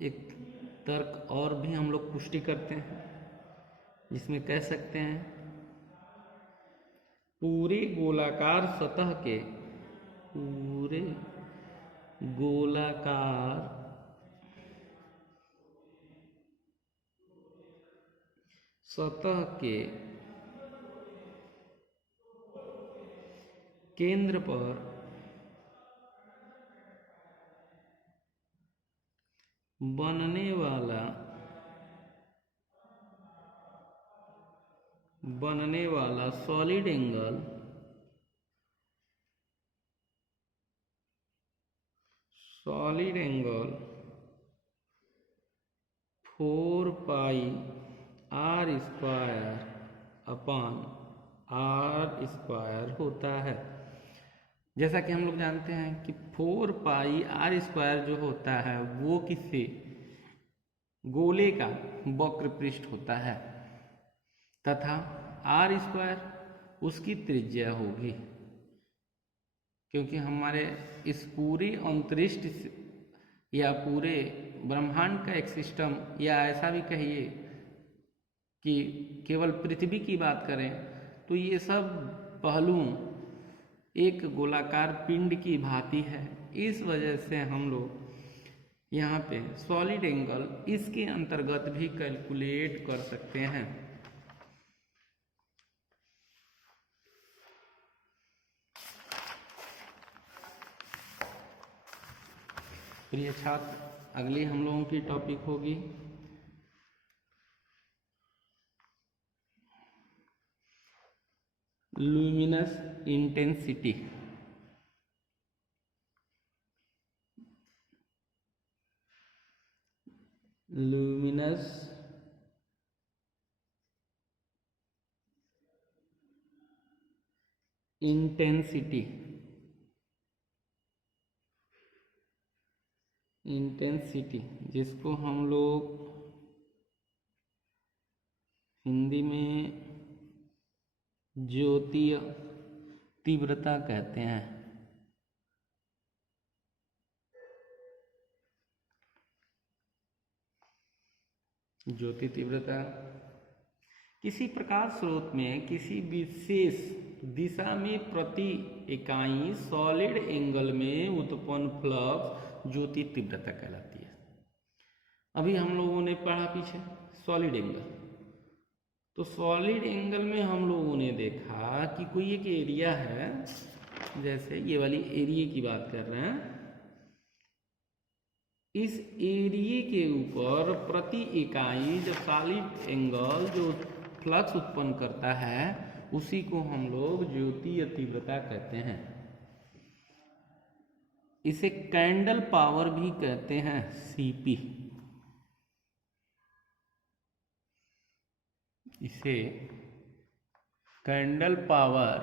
एक तर्क और भी हम लोग पुष्टि करते हैं, जिसमें कह सकते हैं पूरे गोलाकार सतह के पूरे गोलाकार सतह के केंद्र पर बनने वाला solid angle 4 pi R square upon R square होता है। जैसा कि हम लोग जानते हैं कि 4 पाई आर स्क्वायर जो होता है वो किसी गोले का वक्र पृष्ठ होता है तथा आर स्क्वायर उसकी त्रिज्या होगी, क्योंकि हमारे इस पूरी अंतरिक्ष या पूरे ब्रह्मांड का एक सिस्टम, या ऐसा भी कहिए कि केवल पृथ्वी की बात करें तो ये सब पहलू एक गोलाकार पिंड की भांति है। इस वजह से हम लोग यहाँ पे सॉलिड एंगल इसके अंतर्गत भी कैलकुलेट कर सकते हैं। प्रिय छात्र, अगली हम लोगों की टॉपिक होगी लुमिनस इंटेंसिटी। लुमिनस इंटेंसिटी जिसको हम लोग हिंदी में ज्योतीय तीव्रता कहते हैं। ज्योति तीव्रता किसी प्रकाश स्रोत में किसी विशेष दिशा में प्रति इकाई सॉलिड एंगल में उत्पन्न फ्लक्स ज्योति तीव्रता कहलाती है। अभी हम लोगों ने पढ़ा पीछे सॉलिड एंगल, तो सॉलिड एंगल में हम लोगों ने देखा कि कोई एक एरिया है, जैसे ये वाली एरिया की बात कर रहे हैं, इस एरिया के ऊपर प्रति इकाई जो सॉलिड एंगल जो फ्लक्स उत्पन्न करता है उसी को हम लोग ज्योतीय तीव्रता कहते हैं। इसे कैंडल पावर भी कहते हैं, सीपी। इसे कैंडल पावर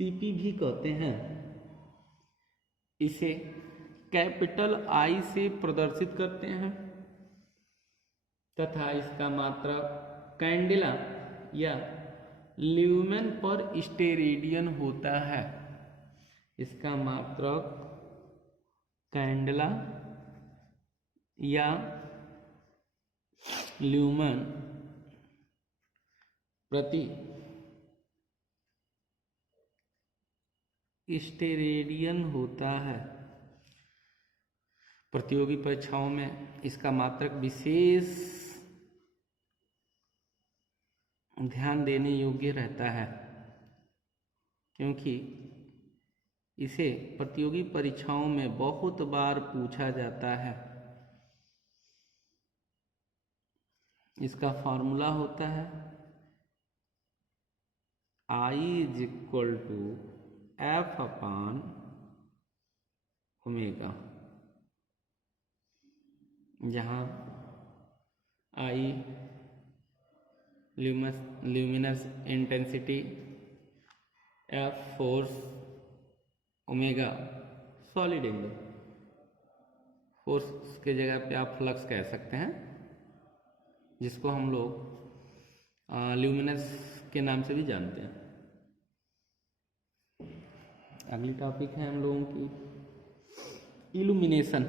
सीपी भी कहते हैं। इसे कैपिटल आई से प्रदर्शित करते हैं तथा इसका मात्रक कैंडेला या ल्यूमेन पर स्टेरेडियन होता है। इसका मात्रक कैंडेला या ल्यूमेन प्रति स्टेरेडियन होता है। प्रतियोगी परीक्षाओं में इसका मात्रक विशेष ध्यान देने योग्य रहता है, क्योंकि इसे प्रतियोगी परीक्षाओं में बहुत बार पूछा जाता है। इसका फॉर्मूला होता है I is equal to F upon omega, जहाँ I luminous intensity, F force, omega solid angle. Force के जगह पे आप फ्लक्स कह सकते हैं, जिसको हम लोग ल्यूमिनस के नाम से भी जानते हैं। अगली टॉपिक है हम लोगों की इल्यूमिनेशन।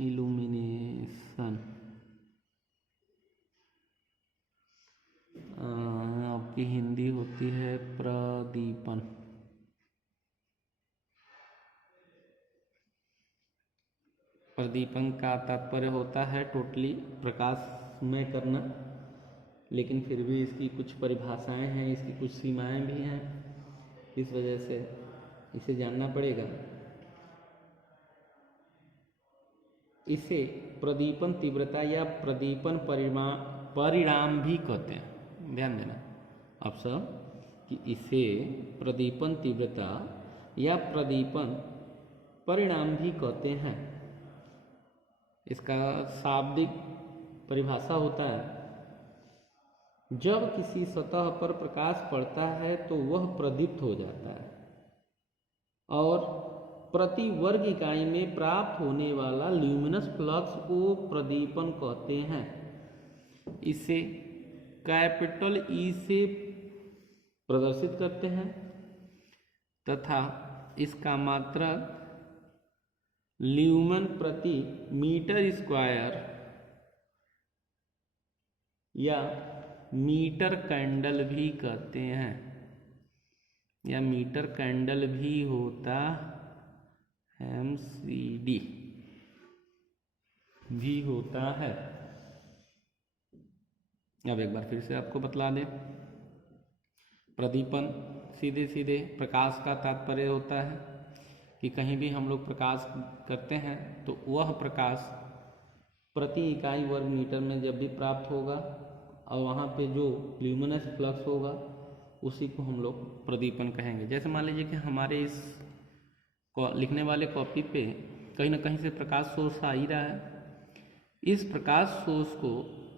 इल्यूमिनेशन, आपकी हिंदी होती है प्रदीपन। प्रदीपन का तात्पर्य होता है टोटली प्रकाशमय करना, लेकिन फिर भी इसकी कुछ परिभाषाएं हैं, इसकी कुछ सीमाएं भी हैं, इस वजह से इसे जानना पड़ेगा। इसे प्रदीपन तीव्रता या प्रदीपन परिणाम भी कहते हैं, ध्यान देना आप सब कि इसे प्रदीपन तीव्रता या प्रदीपन परिणाम भी कहते हैं। इसका शाब्दिक परिभाषा होता है, जब किसी सतह पर प्रकाश पड़ता है तो वह प्रदीप्त हो जाता है और प्रति वर्ग इकाई में प्राप्त होने वाला ल्यूमिनस फ्लक्स को प्रदीपन कहते हैं। इसे कैपिटल ई से प्रदर्शित करते हैं तथा इसका मात्रक ल्यूमन प्रति मीटर स्क्वायर या मीटर कैंडल भी कहते हैं, या मीटर कैंडल भी होता MCD भी होता है। अब एक बार फिर से आपको बतला दें, प्रदीपन सीधे सीधे प्रकाश का तात्पर्य होता है कि कहीं भी हम लोग प्रकाश करते हैं तो वह प्रकाश प्रति इकाई वर्ग मीटर में जब भी प्राप्त होगा और वहाँ पे जो ल्यूमिनस फ्लक्स होगा उसी को हम लोग प्रदीपन कहेंगे। जैसे मान लीजिए कि हमारे इस लिखने वाले कॉपी पे कहीं ना कहीं से प्रकाश सोर्स आ ही रहा है। इस प्रकाश सोर्स को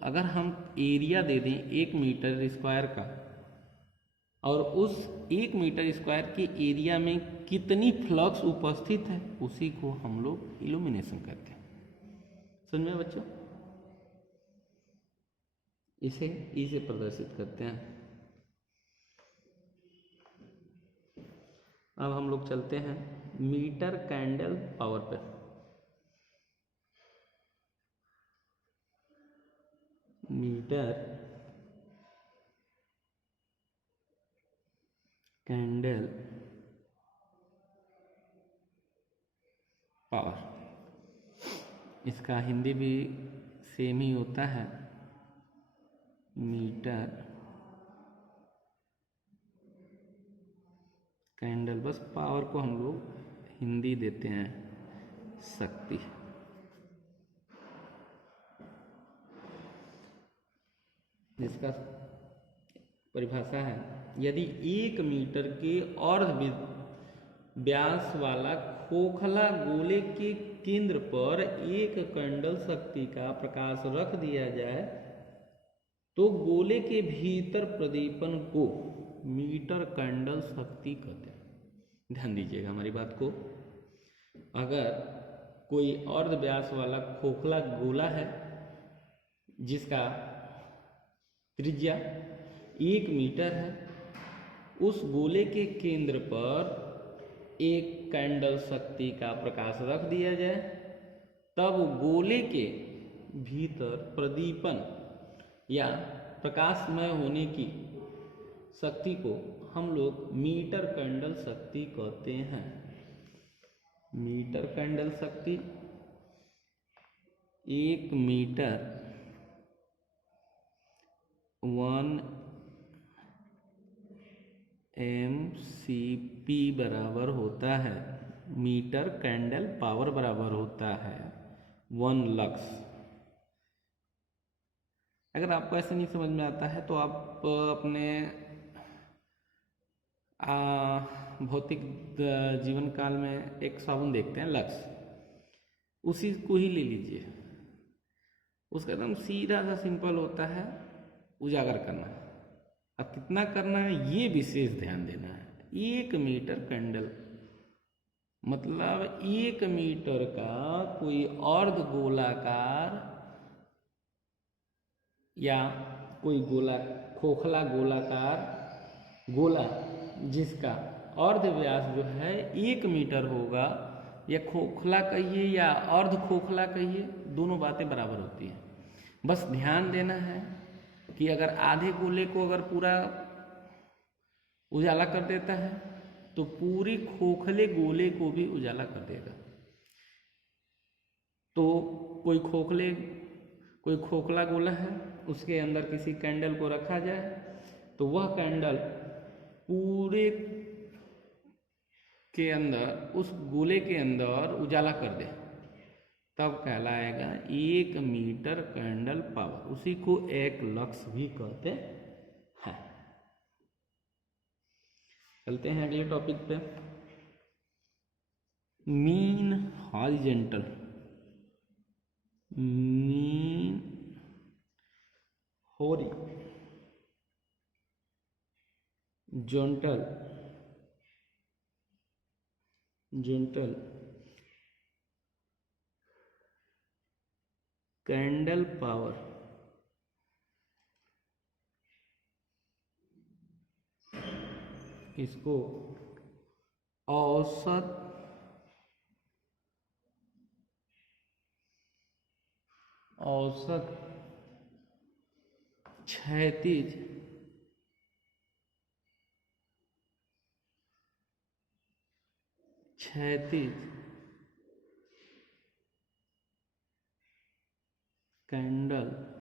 अगर हम एरिया दे दें 1 मीटर स्क्वायर का, और उस 1 मीटर स्क्वायर के एरिया में कितनी फ्लक्स उपस्थित है उसी को हम लोग इल्यूमिनेशन कहते हैं। समझ में बच्चों? इसे ई से प्रदर्शित करते हैं। अब हम लोग चलते हैं मीटर कैंडल पावर पर। मीटर कैंडल पावर, इसका हिंदी भी सेम ही होता है, मीटर कैंडल, बस पावर को हम लोग हिंदी देते हैं शक्ति। जिसका परिभाषा है, यदि 1 मीटर के अर्ध व्यास वाला खोखला गोले के केंद्र पर एक कैंडल शक्ति का प्रकाश रख दिया जाए तो गोले के भीतर प्रदीपन को मीटर कैंडल शक्ति कहते हैं। ध्यान दीजिएगा हमारी बात को। अगर कोई अर्ध व्यास वाला खोखला गोला है जिसका त्रिज्या 1 मीटर है, उस गोले के केंद्र पर एक कैंडल शक्ति का प्रकाश रख दिया जाए, तब गोले के भीतर प्रदीपन या प्रकाशमय होने की शक्ति को हम लोग मीटर कैंडल शक्ति कहते हैं। मीटर कैंडल शक्ति 1 मीटर 1 MCP बराबर होता है, मीटर कैंडल पावर बराबर होता है 1 लक्स। अगर आपको ऐसा नहीं समझ में आता है तो आप अपने भौतिक जीवन काल में एक साबुन देखते हैं लक्स, उसी को ही ले लीजिए। उसका एकदम सीधा सा सिंपल होता है उजागर करना। अब कितना करना है ये विशेष ध्यान देना है। 1 मीटर कैंडल मतलब 1 मीटर का कोई अर्ध गोलाकार या कोई खोखला गोलाकार गोला जिसका अर्ध व्यास जो है 1 मीटर होगा, या खोखला कहिए या अर्ध खोखला कहिए, दोनों बातें बराबर होती हैं। बस ध्यान देना है कि अगर आधे गोले को अगर पूरा उजाला कर देता है तो पूरी खोखले गोले को भी उजाला कर देगा। तो कोई खोखला गोला है, उसके अंदर किसी कैंडल को रखा जाए तो वह कैंडल पूरे के अंदर, उस गोले के अंदर उजाला कर दे, तब कहलाएगा 1 मीटर कैंडल पावर। उसी को 1 लक्स भी कहते हैं। चलते हैं अगले टॉपिक पे। Mean horizontal, mean horizontal candle power इसको औसत क्षैतिज कैंडल